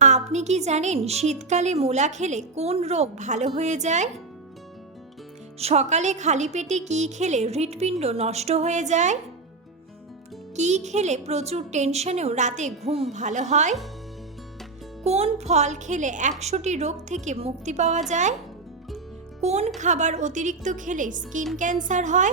আপনি কি জানেন শীতকালে মূলা খেলে কোন রোগ ভালো হয়ে যায়? সকালে খালি পেটে কী খেলে হৃৎপিণ্ড নষ্ট হয়ে যায়? কী খেলে প্রচুর টেনশনেও রাতে ঘুম ভালো হয়? কোন ফল খেলে একশোটি রোগ থেকে মুক্তি পাওয়া যায়? কোন খাবার অতিরিক্ত খেলে স্কিন ক্যান্সার হয়?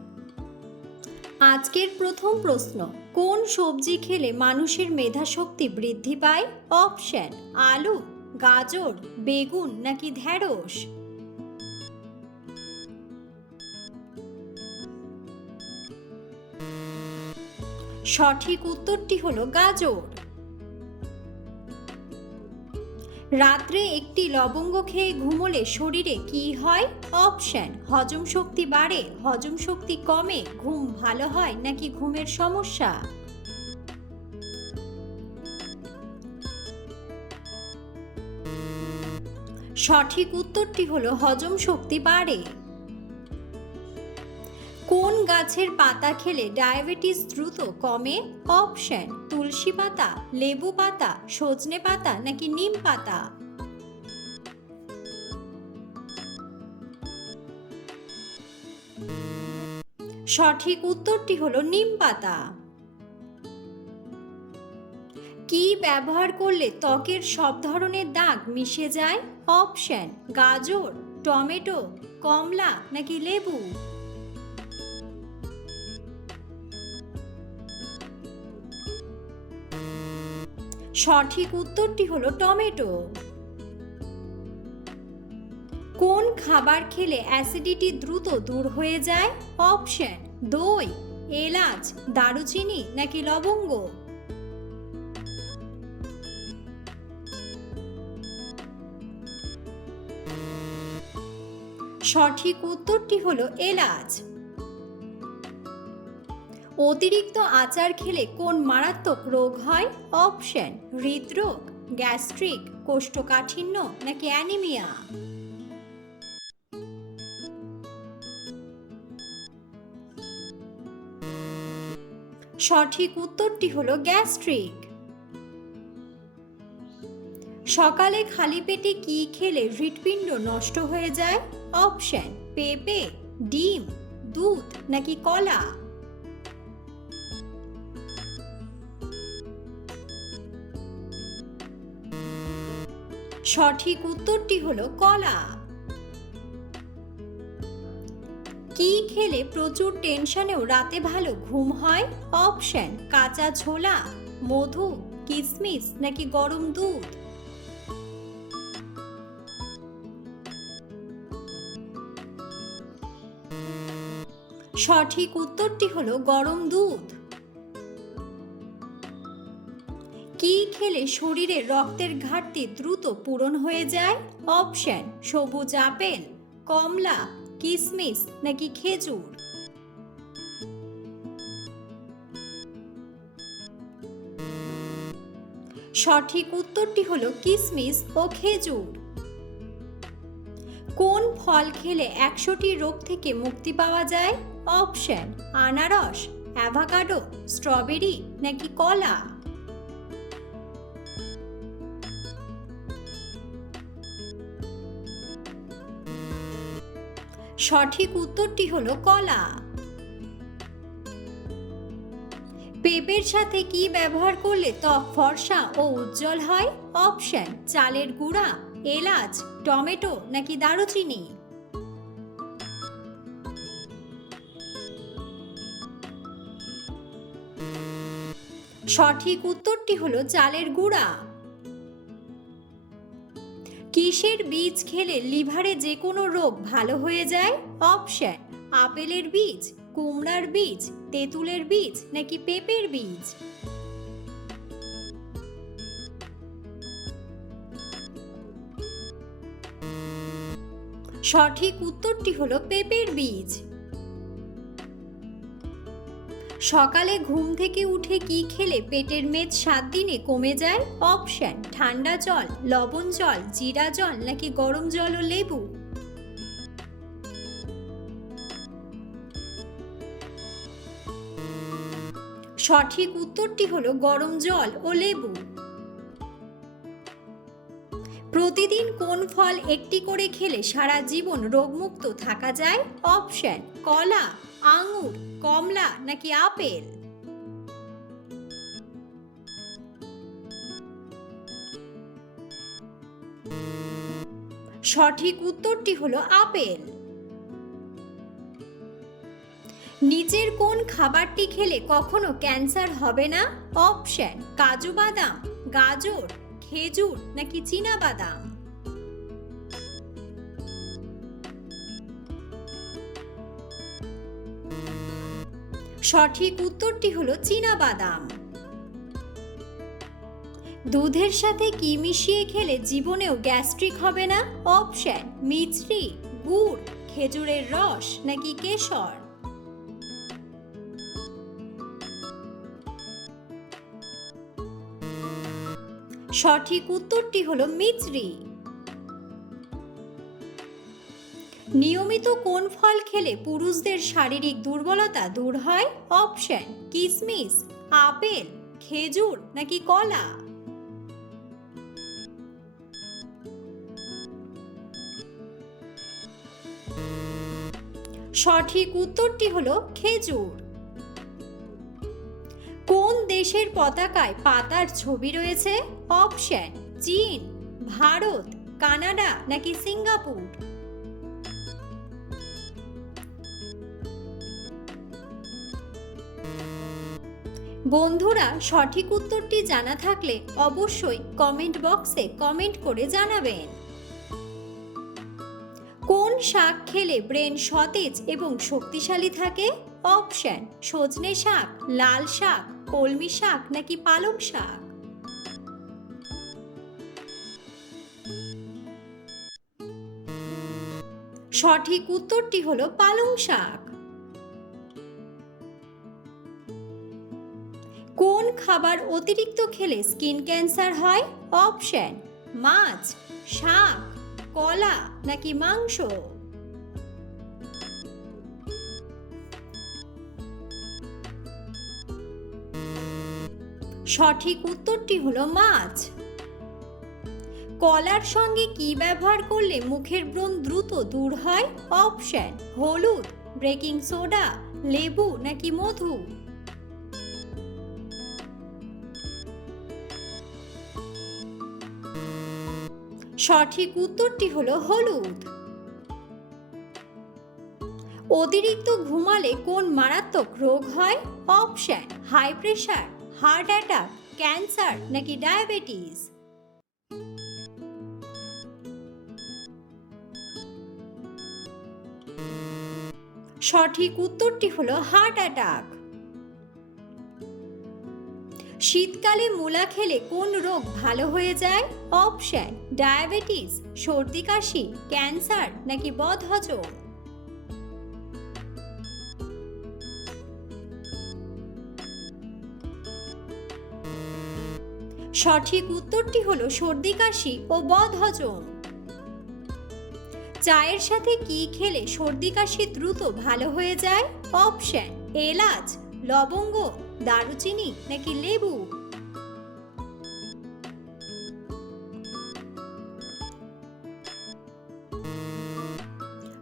আজকের প্রথম প্রশ্ন, কোন সবজি খেলে মানুষের মেধা শক্তি বৃদ্ধি পায়? অপশন, আলু, গাজর, বেগুন নাকি ঢ্যাঁড়স সঠিক উত্তরটি হলো গাজর। রাত্রে একটি লবঙ্গ খেয়ে ঘুমোলে শরীরে কি হয়? অপশন, হজম শক্তি বাড়ে, হজম শক্তি কমে, ঘুম ভালো হয় নাকি ঘুমের সমস্যা? সঠিক উত্তরটি হলো হজম শক্তি বাড়ে। গাছের পাতা খেলে ডায়াবেটিস দ্রুত কমে অপশন তুলসী পাতা, লেবু পাতা, সজনে পাতা নাকি নিম পাতা? সঠিক উত্তরটি হলো নিম পাতা। কি ব্যবহার করলে ত্বকের সব ধরনের দাগ মিশে যায়? অপশন গাজর, টমেটো, কমলা নাকি লেবু? সঠিক উত্তরটি হলো টমেটো। কোন খাবার খেলে অ্যাসিডিটি দ্রুত দূর হয়ে যায়? অপশন, দই, এলাচ, দারুচিনি নাকি লবঙ্গ? সঠিক উত্তরটি হলো এলাচ। অতিরিক্ত আচার খেলে কোন মারাত্মক রোগ হয়? অপশন, হৃদরোগ, গ্যাস্ট্রিক, কোষ্ঠকাঠিন্য নাকি অ্যানিমিয়া? সঠিক উত্তরটি হলো গ্যাস্ট্রিক। সকালে খালি পেটে কি খেলে হৃৎপিণ্ড নষ্ট হয়ে যায়? অপশন, পেঁপে, ডিম, দুধ নাকি কলা? সঠিক উত্তরটি হলো কলা। কি খেলে প্রচুর টেনশনেও রাতে ভালো ঘুম হয়? অপশন কাঁচা ছোলা, মধু কিশমিশ নাকি গরম দুধ? সঠিক উত্তরটি হলো গরম দুধ। কি খেলে শরীরে রক্তের ঘাটতি দ্রুত পূরণ হয়ে যায়? অপশন, সবুজ আপেল, কমলা, কিসমিস নাকি খেজুর? সঠিক উত্তরটি হলো কিসমিস ও খেজুর। কোন ফল খেলে একশোটি রোগ থেকে মুক্তি পাওয়া যায়? অপশন, আনারস, অ্যাভাকাডো, স্ট্রবেরি নাকি কলা? সঠিক উত্তরটি হলো কলা। পেঁপের সাথে কি ব্যবহার করলে ত্বক ফর্সা ও উজ্জ্বল হয়? অপশন, চালের গুঁড়া, এলাচ, টমেটো নাকি দারুচিনি? সঠিক উত্তরটি হলো চালের গুঁড়া। কিসের বীজ খেলে লিভারে যে কোনো রোগ ভালো হয়ে যায়? অপশন, আপেলের বীজ, কুমড়ার বীজ, তেঁতুলের বীজ নাকি পেঁপের বীজ? সঠিক উত্তরটি হলো পেঁপের বীজ। সকালে ঘুম থেকে উঠে কি খেলে পেটের মেদ সাত দিনে কমে যায়? অপশন, ঠান্ডা জল, লবণ জল, জিরা জল নাকি গরম জল ও লেবু? সঠিক উত্তরটি হলো গরম জল ও লেবু। প্রতিদিন কোন ফল একটি করে খেলে সারা জীবন রোগমুক্ত থাকা যায়? অপশন, কলা, আঙুর। কমলা নাকি আপেল? সঠিক উত্তরটি হলো আপেল। নিচের কোন খাবারটি খেলে কখনো ক্যান্সার হবে না? অপশন, কাজু বাদাম, গাজর, খেজুর নাকি চীনা বাদাম? সঠিক উত্তরটি হলো চীনা বাদাম। দুধের সাথে কি মিশিয়ে খেলে জীবনেও গ্যাস্ট্রিক হবে না? অপশন, মিছরি, গুড়, খেজুরের রস নাকি কেশর? সঠিক উত্তরটি হলো মিছরি। নিয়মিত কোন ফল খেলে পুরুষদের শারীরিক দুর্বলতা দূর হয়? অপশন, কিসমিস, আপেল, খেজুর নাকি কলা? সঠিক উত্তরটি হলো খেজুর। কোন দেশের পতাকায় পাতার ছবি রয়েছে? অপশন, চীন, ভারত, কানাডা নাকি সিঙ্গাপুর? বন্ধুরা, সঠিক উত্তরটি জানা থাকলে অবশ্যই কমেন্ট বক্সে কমেন্ট করে জানাবেন। কোন শাক খেলে ব্রেন সতেজ এবং শক্তিশালী থাকে? অপশন সজনে শাক, লাল শাক, কলমি শাক নাকি পালং শাক? সঠিক উত্তরটি হলো পালং শাক। খাবার অতিরিক্ত খেলে স্কিন ক্যান্সার হয়? অপশন, মাছ, শাক, কলা নাকি মাংস? সঠিক উত্তরটি হলো মাছ। কলার সঙ্গে কি ব্যবহার করলে মুখের ব্রণ দ্রুত দূর হয়? অপশন, হলুদ ব্রেকিং সোডা, লেবু নাকি মধু? সঠিক উত্তরটি হলো হলুদ। অতিরিক্ত ঘুমালে কোন মারাত্মক রোগ হয়? Option high pressure heart attack cancer নাকি ডায়াবেটিস সঠিক উত্তরটি হলো হার্ট অ্যাটাক শীতকালে মূলা খেলে কোন রোগ ভালো হয়ে যায়? অপশন ডায়াবেটিস, সর্দি, কাশি, ক্যান্সার নাকি বদহজম? সঠিক উত্তরটি হলো সর্দি, কাশি ও বদহজম। চায়ের সাথে কি খেলে সর্দি, কাশি দ্রুত ভালো হয়ে যায়? অপশন, এলাচ, লবঙ্গ, দারুচিনি নাকি লেবু?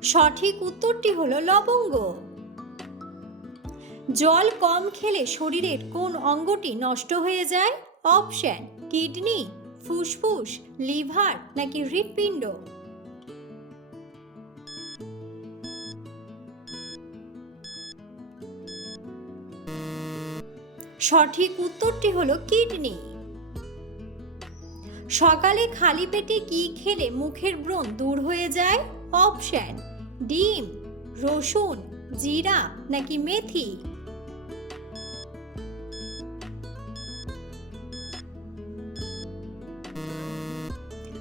সঠিক উত্তরটি হলো লবঙ্গ। জল কম খেলে শরীরের কোন অঙ্গটি নষ্ট হয়ে যায়? অপশন, কিডনি, ফুসফুস, লিভার নাকি হৃৎপিণ্ড? সঠিক উত্তরটি হলো কিডনি। সকালে খালি পেটে কি খেলে মুখের ব্রণ দূর হয়ে যায়? অপশন ডিম রসুন জিরা নাকি মেথি?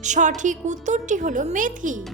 সঠিক উত্তরটি হলো মেথি।